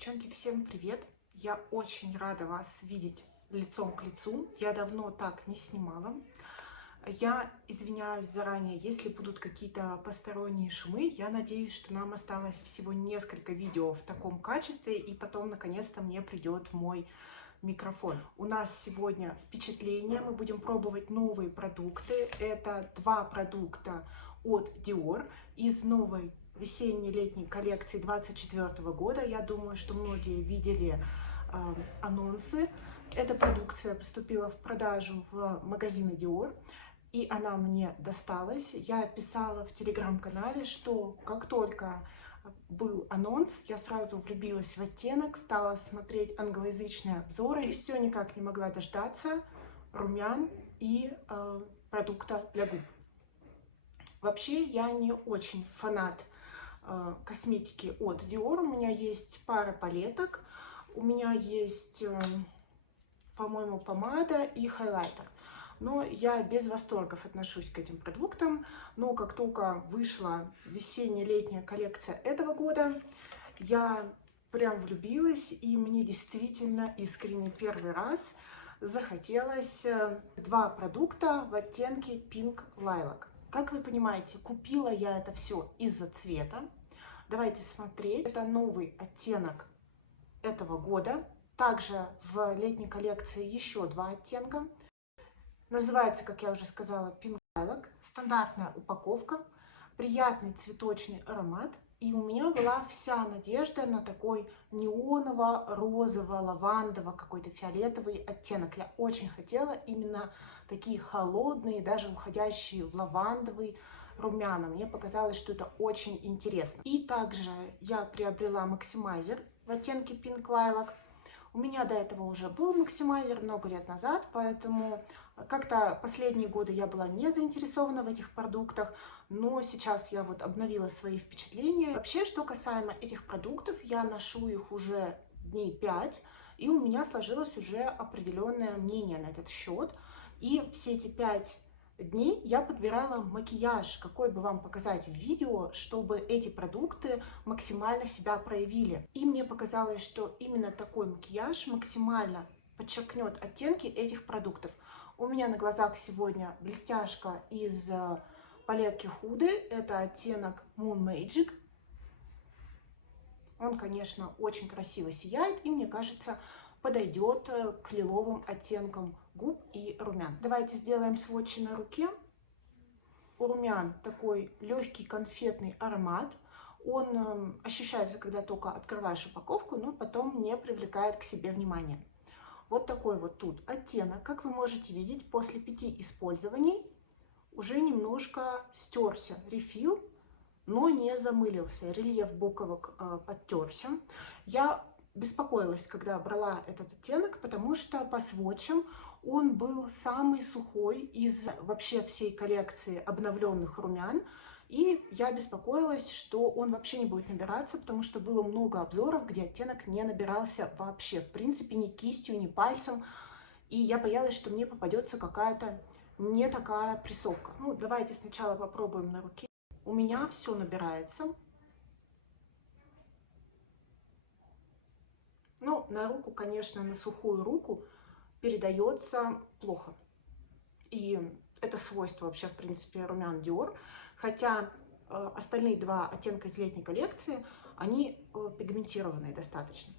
Девчонки, всем привет! Я очень рада вас видеть лицом к лицу. Я давно так не снимала. Я извиняюсь заранее, если будут какие-то посторонние шумы. Я надеюсь, что нам осталось всего несколько видео в таком качестве, и потом, наконец-то, мне придет мой микрофон. У нас сегодня впечатление. Мы будем пробовать новые продукты. Это два продукта от Dior из новой весенне-летней коллекции 2024 года. Я думаю, что многие видели анонсы. Эта продукция поступила в продажу в магазины Dior, и она мне досталась. Я писала в телеграм-канале, что как только был анонс, я сразу влюбилась в оттенок, стала смотреть англоязычные обзоры и все никак не могла дождаться румян и продукта для губ. Вообще я не очень фанат косметики от Dior. У меня есть пара палеток, у меня есть, по-моему, помада и хайлайтер. Но я без восторгов отношусь к этим продуктам. Но как только вышла весенне-летняя коллекция этого года, я прям влюбилась, и мне действительно искренне первый раз захотелось два продукта в оттенке Pink Lilac. Как вы понимаете, купила я это все из-за цвета. Давайте смотреть. Это новый оттенок этого года. Также в летней коллекции еще два оттенка. Называется, как я уже сказала, Pink Lilac. Стандартная упаковка, приятный цветочный аромат. И у меня была вся надежда на такой неоново-розово-лавандово, какой-то фиолетовый оттенок. Я очень хотела именно такие холодные, даже уходящие в лавандовый румяна. Мне показалось, что это очень интересно. И также я приобрела максимайзер в оттенке Pink Lilac. У меня до этого уже был максимайзер много лет назад, поэтому как-то последние годы я была не заинтересована в этих продуктах, но сейчас я вот обновила свои впечатления. Вообще, что касаемо этих продуктов, я ношу их уже дней 5, и у меня сложилось уже определенное мнение на этот счет. И все эти 5 дней я подбирала макияж, какой бы вам показать в видео, чтобы эти продукты максимально себя проявили. И мне показалось, что именно такой макияж максимально подчеркнет оттенки этих продуктов. У меня на глазах сегодня блестяшка из палетки Huda. Это оттенок Moon Magic. Он, конечно, очень красиво сияет и, мне кажется, подойдет к лиловым оттенкам губ и румян. Давайте сделаем сводчи на руке. У румян такой легкий конфетный аромат. Он ощущается, когда только открываешь упаковку, но потом не привлекает к себе внимания. Вот такой вот тут оттенок. Как вы можете видеть, после 5 использований уже немножко стерся рефил, но не замылился. Рельеф боковок подтерся. Я беспокоилась, когда брала этот оттенок, потому что по сводчам он был самый сухой из вообще всей коллекции обновленных румян. И я беспокоилась, что он вообще не будет набираться, потому что было много обзоров, где оттенок не набирался вообще, в принципе, ни кистью, ни пальцем. И я боялась, что мне попадется какая-то не такая прессовка. Ну, давайте сначала попробуем на руке. У меня все набирается. Ну, на руку, конечно, на сухую руку передается плохо. И это свойство вообще, в принципе, румян Dior. Хотя остальные два оттенка из летней коллекции, они пигментированные достаточно.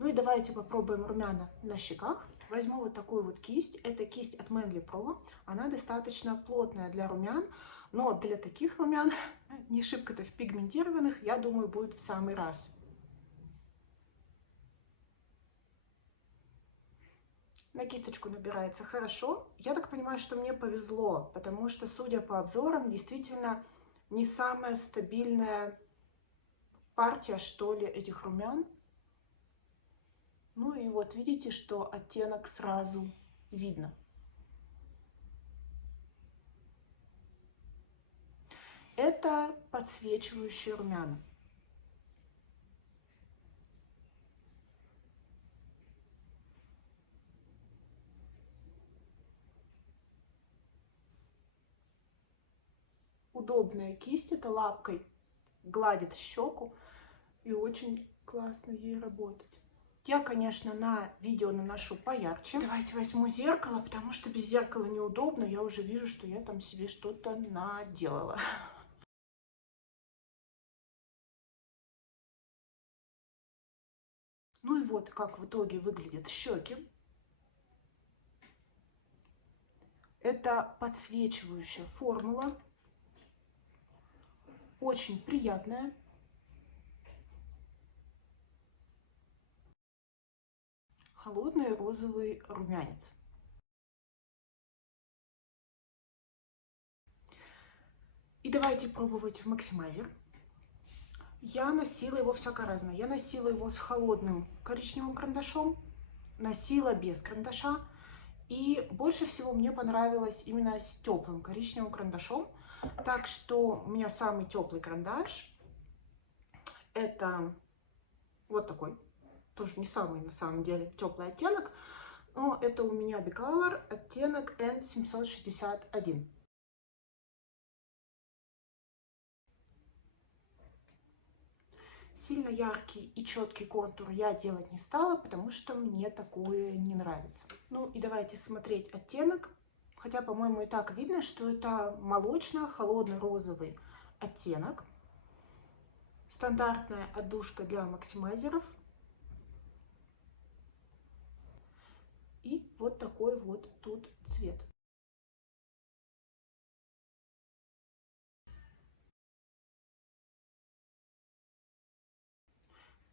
Ну и давайте попробуем румяна на щеках. Возьму вот такую вот кисть. Это кисть от Manly Pro. Она достаточно плотная для румян, но для таких румян, не шибко-то пигментированных, я думаю, будет в самый раз. На кисточку набирается хорошо. Я так понимаю, что мне повезло, потому что, судя по обзорам, действительно не самая стабильная партия, что ли, этих румян. Ну и вот видите, что оттенок сразу видно. Это подсвечивающие румяна. Удобная кисть, это лапкой гладит щеку и очень классно ей работать. Я, конечно, на видео наношу поярче. Давайте возьму зеркало, потому что без зеркала неудобно. Я уже вижу, что я там себе что-то наделала. Ну и вот как в итоге выглядят щеки. Это подсвечивающая формула. Очень приятная. Холодный розовый румянец. И давайте пробовать максимайзер. Я носила его всяко разное. Я носила его с холодным коричневым карандашом, носила без карандаша. И больше всего мне понравилось именно с теплым коричневым карандашом. Так что у меня самый теплый карандаш. Это вот такой. Тоже не самый на самом деле теплый оттенок. Но это у меня Bicolor, оттенок N761. Сильно яркий и четкий контур я делать не стала, потому что мне такое не нравится. Ну и давайте смотреть оттенок. Хотя, по-моему, и так видно, что это молочно-холодный розовый оттенок. Стандартная отдушка для максимайзеров. И вот такой вот тут цвет.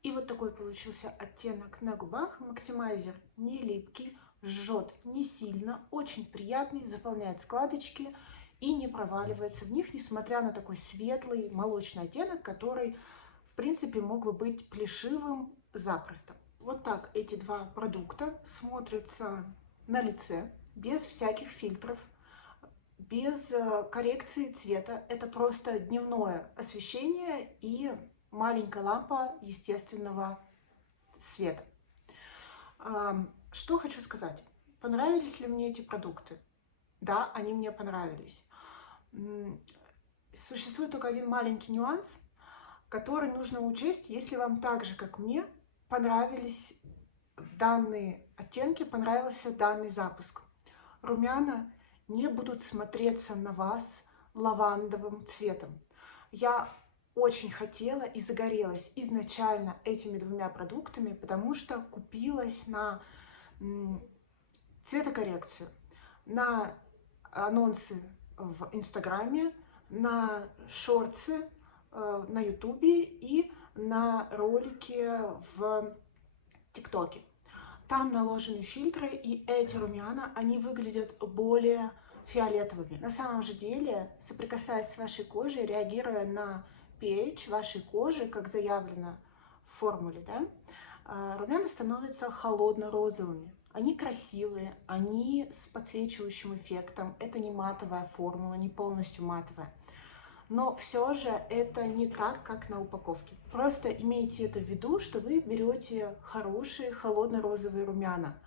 И вот такой получился оттенок на губах. Максимайзер не липкий, жжет не сильно, очень приятный, заполняет складочки и не проваливается в них, несмотря на такой светлый молочный оттенок, который, в принципе, мог бы быть плешивым запросто. Вот так эти два продукта смотрятся на лице, без всяких фильтров, без коррекции цвета. Это просто дневное освещение и маленькая лампа естественного света. Что хочу сказать. Понравились ли мне эти продукты? Да, они мне понравились. Существует только один маленький нюанс, который нужно учесть, если вам так же, как мне, понравились данные оттенки, понравился данный запуск. Румяна не будут смотреться на вас лавандовым цветом. Я очень хотела и загорелась изначально этими двумя продуктами, потому что купилась на цветокоррекцию, на анонсы в Инстаграме, на шортсы на Ютубе и на ролики в ТикТоке. Там наложены фильтры, и эти румяна, они выглядят более фиолетовыми. На самом же деле, соприкасаясь с вашей кожей, реагируя на pH вашей кожи, как заявлено в формуле, да, румяна становятся холодно-розовыми. Они красивые, они с подсвечивающим эффектом. Это не матовая формула, не полностью матовая. Но все же это не так, как на упаковке. Просто имейте это в виду, что вы берете хорошие холодно-розовые румяна.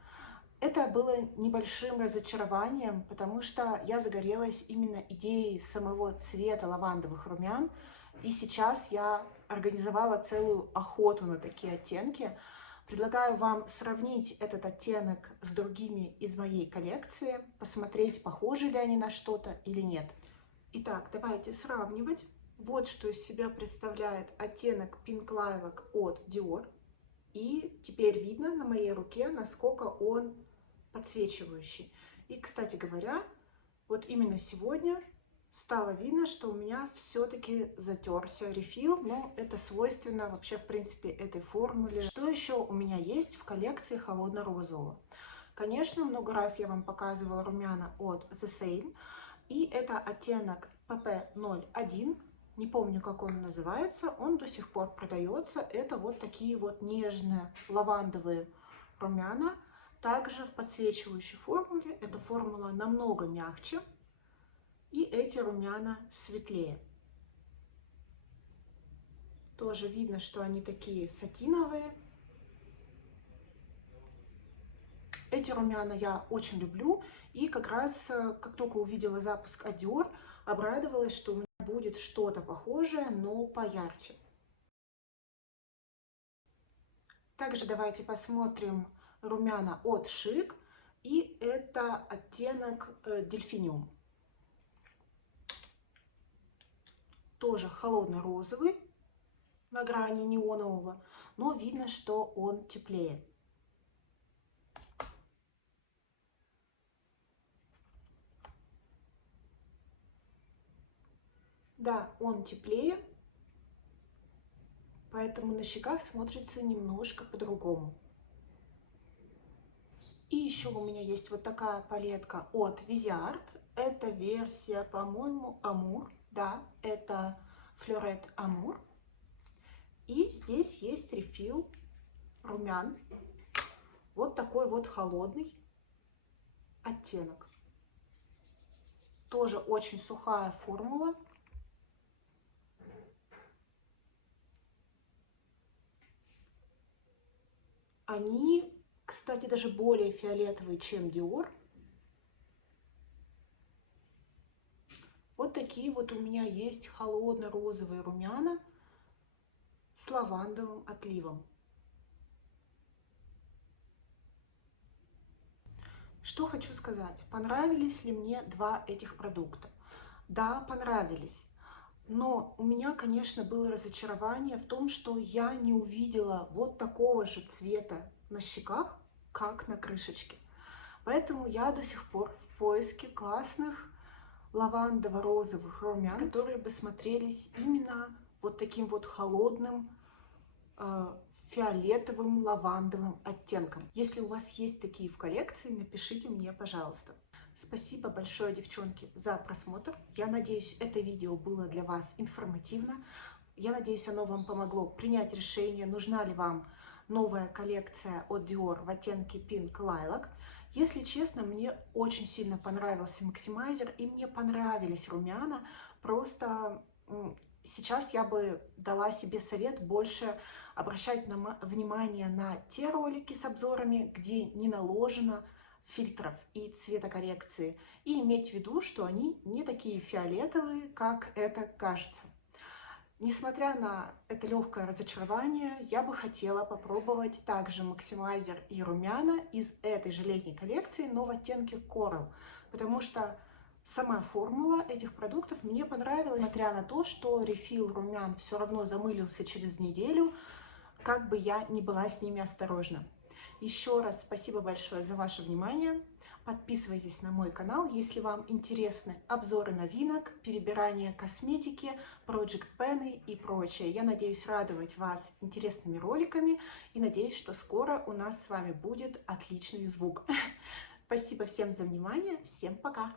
Это было небольшим разочарованием, потому что я загорелась именно идеей самого цвета лавандовых румян. И сейчас я организовала целую охоту на такие оттенки. Предлагаю вам сравнить этот оттенок с другими из моей коллекции, посмотреть, похожи ли они на что-то или нет. Итак, давайте сравнивать. Вот что из себя представляет оттенок Pink Lilac от Dior. И теперь видно на моей руке, насколько он подсвечивающий. И, кстати говоря, вот именно сегодня стало видно, что у меня все-таки затерся рефил, но это свойственно вообще, в принципе, этой формуле. Что еще у меня есть в коллекции холодно-розового? Конечно, много раз я вам показывала румяна от The Same. И это оттенок PP01, не помню, как он называется, он до сих пор продается. Это вот такие вот нежные лавандовые румяна. Также в подсвечивающей формуле, эта формула намного мягче, и эти румяна светлее. Тоже видно, что они такие сатиновые. Эти румяна я очень люблю, и как раз, как только увидела запуск от Dior, обрадовалась, что у меня будет что-то похожее, но поярче. Также давайте посмотрим румяна от Шик. И это оттенок Дельфиниум. Тоже холодный розовый на грани неонового, но видно, что он теплее. Да, он теплее, поэтому на щеках смотрится немножко по-другому. И еще у меня есть вот такая палетка от Viseart. Это версия, по-моему, Амур. Да, это Флорет Амур. И здесь есть рефил румян. Вот такой вот холодный оттенок. Тоже очень сухая формула. Они, кстати, даже более фиолетовые, чем Dior. Вот такие вот у меня есть холодно-розовые румяна с лавандовым отливом. Что хочу сказать. Понравились ли мне два этих продукта? Да, понравились. Но у меня, конечно, было разочарование в том, что я не увидела вот такого же цвета на щеках, как на крышечке. Поэтому я до сих пор в поиске классных лавандово-розовых румян, которые бы смотрелись именно вот таким вот холодным фиолетовым лавандовым оттенком. Если у вас есть такие в коллекции, напишите мне, пожалуйста. Спасибо большое, девчонки, за просмотр. Я надеюсь, это видео было для вас информативно. Я надеюсь, оно вам помогло принять решение, нужна ли вам новая коллекция от Dior в оттенке Pink Lilac. Если честно, мне очень сильно понравился максимайзер, и мне понравились румяна. Просто сейчас я бы дала себе совет больше обращать внимание на те ролики с обзорами, где не наложено фильтров и цветокоррекции, и иметь в виду, что они не такие фиолетовые, как это кажется. Несмотря на это легкое разочарование, я бы хотела попробовать также максимайзер и румяна из этой же летней коллекции, но в оттенке Coral, потому что сама формула этих продуктов мне понравилась, несмотря на то, что рефил румян все равно замылился через неделю, как бы я ни была с ними осторожна. Еще раз спасибо большое за ваше внимание. Подписывайтесь на мой канал, если вам интересны обзоры новинок, перебирание косметики, Project Penny и прочее. Я надеюсь радовать вас интересными роликами и надеюсь, что скоро у нас с вами будет отличный звук. Спасибо всем за внимание. Всем пока!